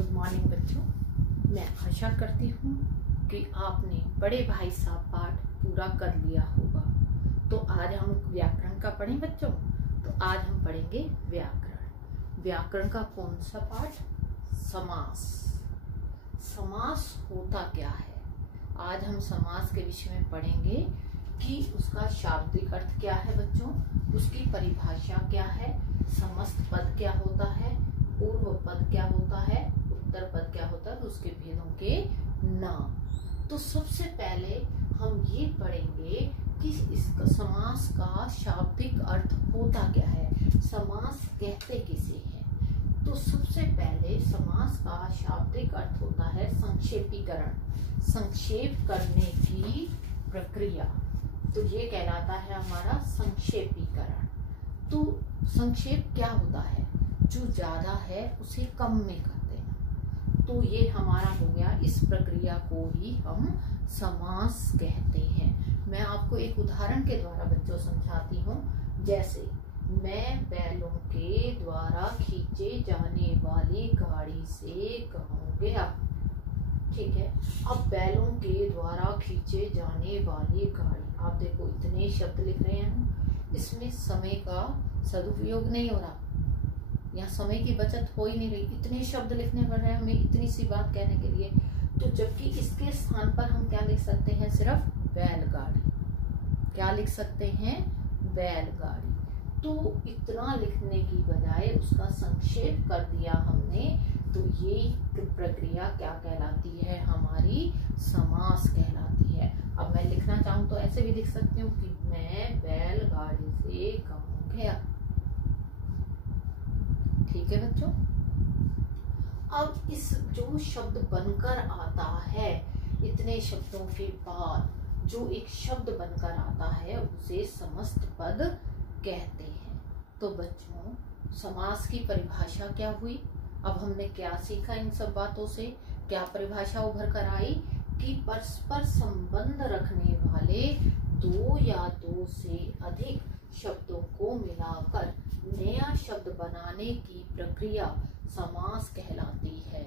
Good morning बच्चों। मैं आशा करती हूँ कि आपने बड़े भाई साहब पाठ पूरा कर लिया होगा। तो आज हम व्याकरण का पढ़ें बच्चों। तो आज हम पढ़ेंगे व्याकरण। व्याकरण का कौन सा पाठ? समास। समास होता क्या है? आज हम समास के विषय में पढ़ेंगे कि उसका शाब्दिक अर्थ क्या है बच्चों, उसकी परिभाषा क्या है, समस्त पद क्या होता है, पूर्व पद क्या होता है, उत्तर पद क्या होता है, उसके भेदों के नाम। तो सबसे पहले हम ये पढ़ेंगे कि इसका समास का शाब्दिक अर्थ होता क्या है, समास कहते किसे हैं। तो सबसे पहले समास का शाब्दिक अर्थ होता है संक्षेपीकरण, संक्षेप करने की प्रक्रिया। तो ये कहलाता है हमारा संक्षेपीकरण। तो संक्षेप क्या होता है? जो ज्यादा है उसे कम में कर देना। तो ये हमारा हो गया, इस प्रक्रिया को ही हम समास कहते हैं। मैं आपको एक उदाहरण के द्वारा बच्चों समझाती हूँ। जैसे मैं बैलों के द्वारा खींचे जाने वाली गाड़ी से कहूँ गया। ठीक है, अब बैलों के द्वारा खींचे जाने वाली गाड़ी, आप देखो इतने शब्द लिख रहे हैं, इसमें समय का सदुपयोग नहीं हो रहा, यहाँ समय की बचत हो ही नहीं रही। इतने शब्द लिखने पड़ रहे हैं हमें इतनी सी बात कहने के लिए। तो जबकि इसके स्थान पर हम क्या लिख सकते हैं? सिर्फ बैलगाड़ी। क्या लिख सकते हैं? बैलगाड़ी। तो इतना लिखने की बजाय उसका संक्षेप कर दिया हमने। तो ये प्रक्रिया क्या कहलाती है? हमारी समास कहलाती है। अब मैं लिखना चाहूँ तो ऐसे भी लिख सकती हूँ कि मैं बैलगाड़ी से कहूँ गया। ठीक है बच्चों। अब इस जो शब्द बनकर आता है, इतने शब्दों के बाद जो एक शब्द बनकर आता है उसे समस्त पद कहते हैं। तो बच्चों समास की परिभाषा क्या हुई? अब हमने क्या सीखा इन सब बातों से? क्या परिभाषा उभर कर आई कि परस्पर संबंध रखने वाले दो या दो से अधिक शब्दों को मिलाकर नया शब्द बनाने की प्रक्रिया समास कहलाती है।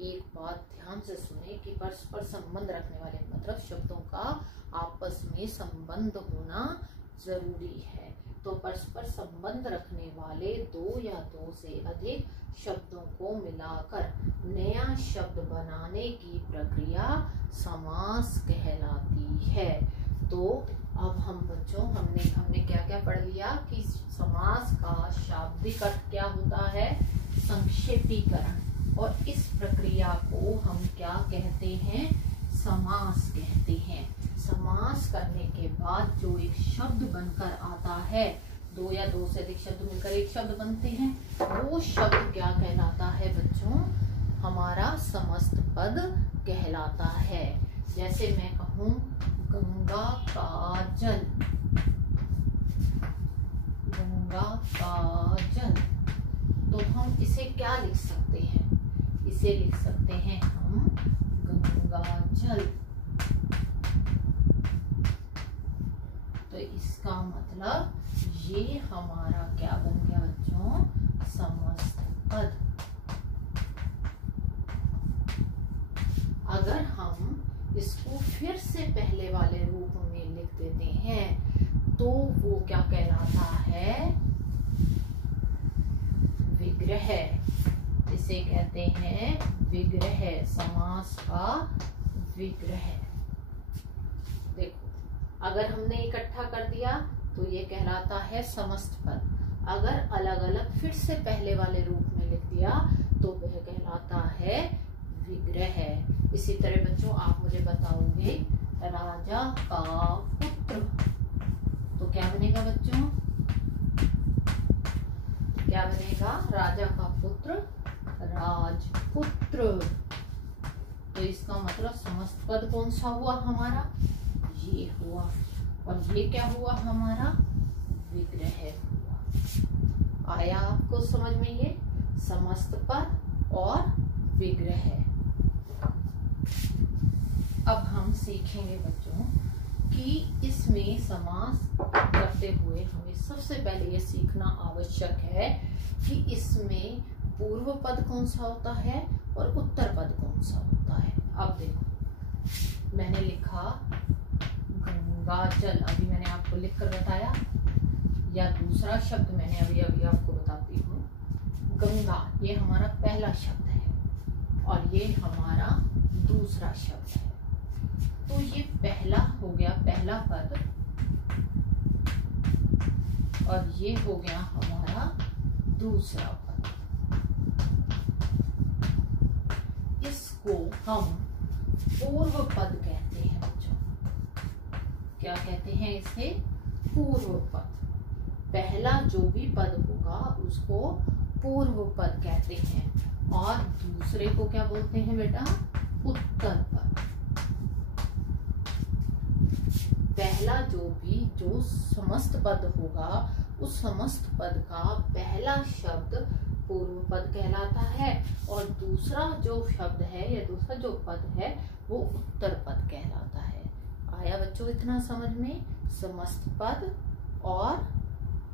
एक बात ध्यान से सुने कि परस्पर संबंध रखने वाले मतलब शब्दों का आपस में संबंध होना जरूरी है। तो परस्पर संबंध रखने वाले दो या दो से अधिक शब्दों को मिलाकर नया शब्द बनाने की प्रक्रिया समास कहलाती है। तो अब हम बच्चों हमने क्या क्या पढ़ लिया कि समास का शाब्दिक अर्थ क्या होता है? संक्षेपीकरण। और इस प्रक्रिया को हम क्या कहते हैं? समास कहते हैं। समास करने के बाद जो एक शब्द बनकर आता है, दो या दो से अधिक शब्द मिलकर एक शब्द बनते हैं, वो शब्द क्या कहलाता है बच्चों? हमारा समस्त पद कहलाता है। जैसे मैं कहूँ गंगा का जल, गंगा का जल, तो हम इसे क्या लिख सकते हैं? इसे लिख सकते हैं हम गंगा जल। तो इसका मतलब ये हमारा क्या बन गया बच्चों? समस्त पद। अगर हम इसको फिर से पहले वाले रूप में लिख देते हैं तो वो क्या कहलाता है? विग्रह। इसे कहते हैं विग्रह, समास का विग्रह। देखो, अगर हमने इकट्ठा कर दिया तो ये कहलाता है समस्त पद। अगर अलग अलग फिर से पहले वाले रूप में लिख दिया तो वह कहलाता है विग्रह। इसी तरह बच्चों आप मुझे बताओगे राजा का पुत्र, तो क्या बनेगा बच्चों? क्या बनेगा? राजा का पुत्र राजपुत्र। तो इसका मतलब समस्त पद कौन सा हुआ हमारा? ये हुआ। और ये क्या हुआ हमारा? विग्रह हुआ। आया आपको समझ में ये? समस्त पद और विग्रह। अब हम सीखेंगे बच्चों कि इसमें समास करते हुए हमें सबसे पहले ये सीखना आवश्यक है कि इसमें पूर्व पद कौन सा होता है और उत्तर पद कौन सा होता है। अब देखो मैंने लिखा गंगाजल, अभी मैंने आपको लिख कर बताया, या दूसरा शब्द मैंने अभी अभी आपको बताती हूँ। गंगा ये हमारा पहला शब्द है और ये हमारा दूसरा शब्द है। तो ये पहला हो गया पहला पद और ये हो गया हमारा दूसरा पद। इसको हम पूर्व पद कहते हैं बच्चों। क्या कहते हैं इसे? पूर्व पद। पहला जो भी पद होगा उसको पूर्व पद कहते हैं और दूसरे को क्या बोलते हैं बेटा? उत्तर पद। पहला जो समस्त पद होगा उस समस्त पद का पहला शब्द पूर्व पद कहलाता है और दूसरा जो शब्द है या दूसरा जो पद है वो उत्तर पद कहलाता है। आया बच्चों इतना समझ में? समस्त पद और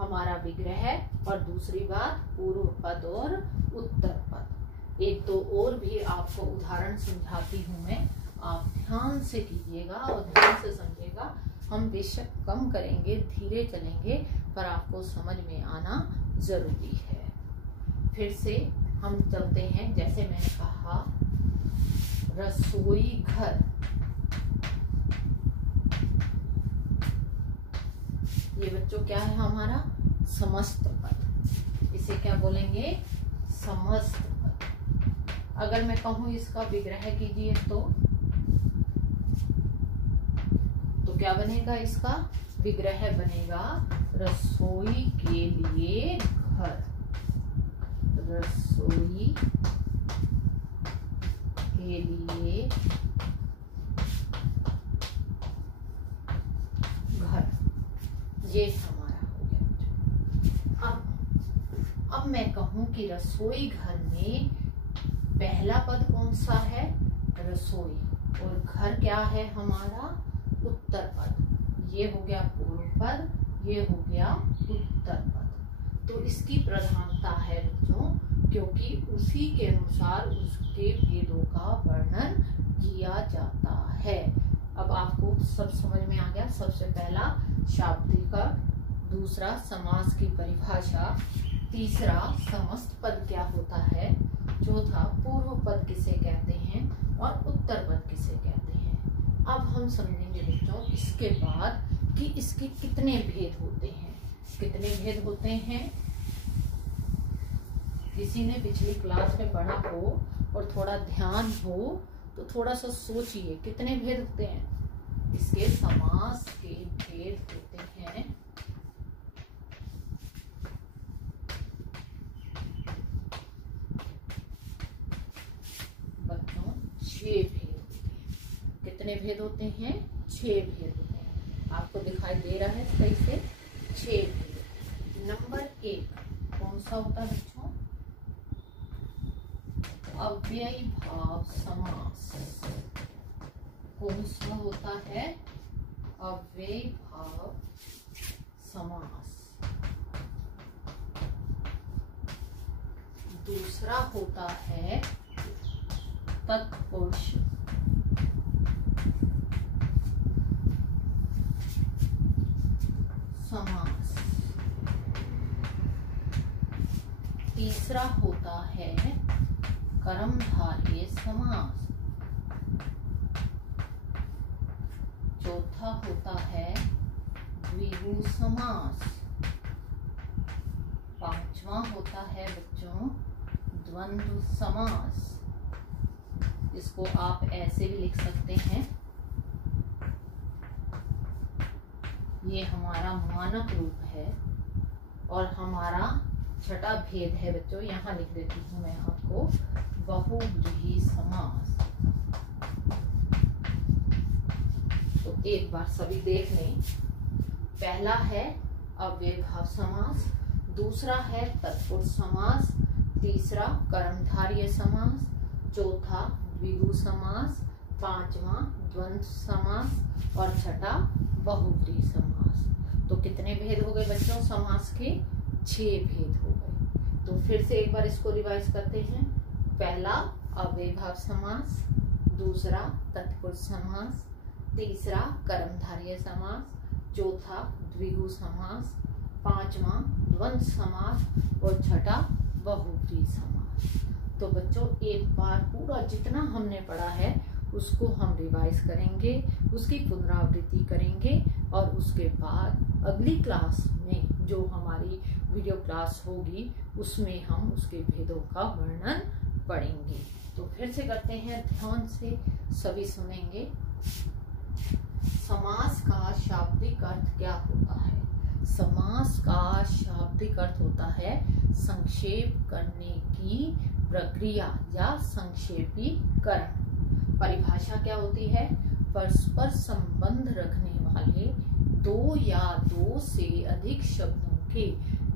हमारा विग्रह और दूसरी बात पूर्व पद और उत्तर पद। एक तो और भी आपको उदाहरण समझाती हूँ मैं, आप ध्यान से कीजिएगा और ध्यान से समझिएगा। हम बेशक कम करेंगे, धीरे चलेंगे, पर आपको समझ में आना जरूरी है। फिर से हम चलते हैं। जैसे मैंने कहा रसोई घर, ये बच्चों क्या है? हमारा समस्त पद। इसे क्या बोलेंगे? समस्त पद। अगर मैं कहूं इसका विग्रह कीजिए तो क्या बनेगा? इसका विग्रह बनेगा रसोई के लिए घर। रसोई के लिए घर, ये हमारा हो गया। अब मैं कहूं कि रसोई घर में पहला पद कौन सा है? रसोई, और घर क्या है हमारा? उत्तर पद। ये हो गया पूर्व पद, ये हो गया उत्तर पद। तो इसकी प्रधानता है बच्चों, क्योंकि उसी के अनुसार उसके भेदों का वर्णन किया जाता है। अब आपको सब समझ में आ गया। सबसे पहला शाब्दिक, दूसरा समास की परिभाषा, तीसरा समस्त पद क्या होता है, चौथा पूर्व पद किसे कहते हैं और उत्तर पद किसे कहते हैं। अब हम समझेंगे बच्चों इसके बाद कि इसके कितने भेद होते हैं। कितने भेद होते हैं? किसी ने पिछली क्लास में पढ़ा हो और थोड़ा ध्यान हो तो थोड़ा सा सोचिए कितने भेद होते हैं। इसके समास के भेद होते हैं बच्चों 6 भेद। कितने भेद होते हैं? 6 भेद होते हैं। आपको दिखाई दे रहा है सही से? 6 भेद। नंबर 1 कौन सा होता है बच्चों? अव्ययी भाव समास। कौन सा होता है? अव्ययी भाव समास। दूसरा होता है तत्पुरुष समास। तीसरा होता है कर्मधारय समास। चौथा होता है द्विगु समास। पांचवा होता है बच्चों द्वंद्व समास। इसको आप ऐसे भी लिख सकते हैं, ये हमारा मानक रूप है। और हमारा छठा भेद है बच्चों, यहाँ लिख देती हूँ मैं आपको, बहुव्रीहि समास। तो एक बार सभी देख लें। पहला है अव्ययी भाव समास, दूसरा है तत्पुरुष समास, तीसरा कर्मधारय समास, चौथा द्विगु समास, पांचवा द्वंद्व समास और छठा बहुव्रीहि समास। तो कितने भेद हो गए बच्चों समास के? 6 भेद हो गए। तो फिर से एक बार इसको रिवाइज करते हैं। पहला अव्ययीभाव समास, दूसरा तत्पुरुष समास, तीसरा कर्मधारय समास, चौथा द्विगु समास, पांचवा द्वंद्व समास और छठा बहुव्रीहि समास। तो बच्चों एक बार पूरा जितना हमने पढ़ा है उसको हम रिवाइज करेंगे, उसकी पुनरावृत्ति करेंगे और उसके बाद अगली क्लास में जो हमारी वीडियो क्लास होगी उसमें हम उसके भेदों का वर्णन पढ़ेंगे। तो फिर से करते हैं, ध्यान से सभी सुनेंगे। समास का शाब्दिक अर्थ क्या होता है? समास का शाब्दिक अर्थ होता है संक्षेप करने की प्रक्रिया या संक्षेपीकरण। परिभाषा क्या होती है? परस्पर संबंध रखने वाले दो या दो से अधिक शब्दों के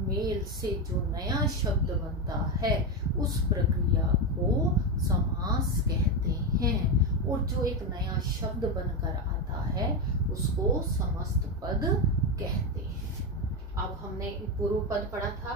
मेल से जो नया शब्द बनता है उस प्रक्रिया को समास कहते हैं। और जो एक नया शब्द बनकर आता है उसको समस्त पद कहते हैं। अब हमने पूर्व पद पढ़ा था,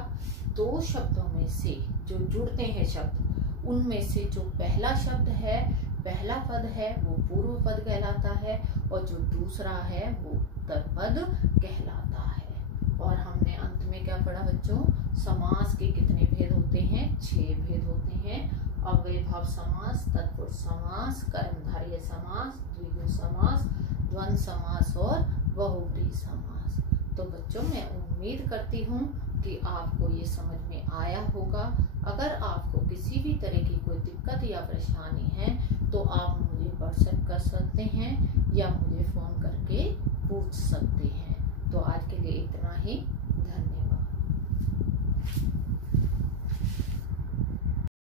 दो शब्दों में से जो जुड़ते हैं शब्द उनमें से जो पहला शब्द है, पहला पद है वो पूर्व पद कहलाता है और जो दूसरा है वो उत्तर पद कहलाता है। और हमने अंत में क्या पढ़ा बच्चों? समास के कितने भेद होते हैं? 6 भेद होते हैं। अव्ययीभाव समास, तत्पुरुष समास, कर्मधारय समास, द्विगु समास, द्वंद्व समास और बहुव्रीहि समास। तो बच्चों मैं उम्मीद करती हूँ कि आपको ये समझ में आया होगा। अगर आपको किसी भी तरह की कोई दिक्कत या परेशानी है तो आप मुझे व्हाट्सएप कर सकते हैं या मुझे फोन करके पूछ सकते हैं। तो आज के लिए इतना ही, धन्यवाद।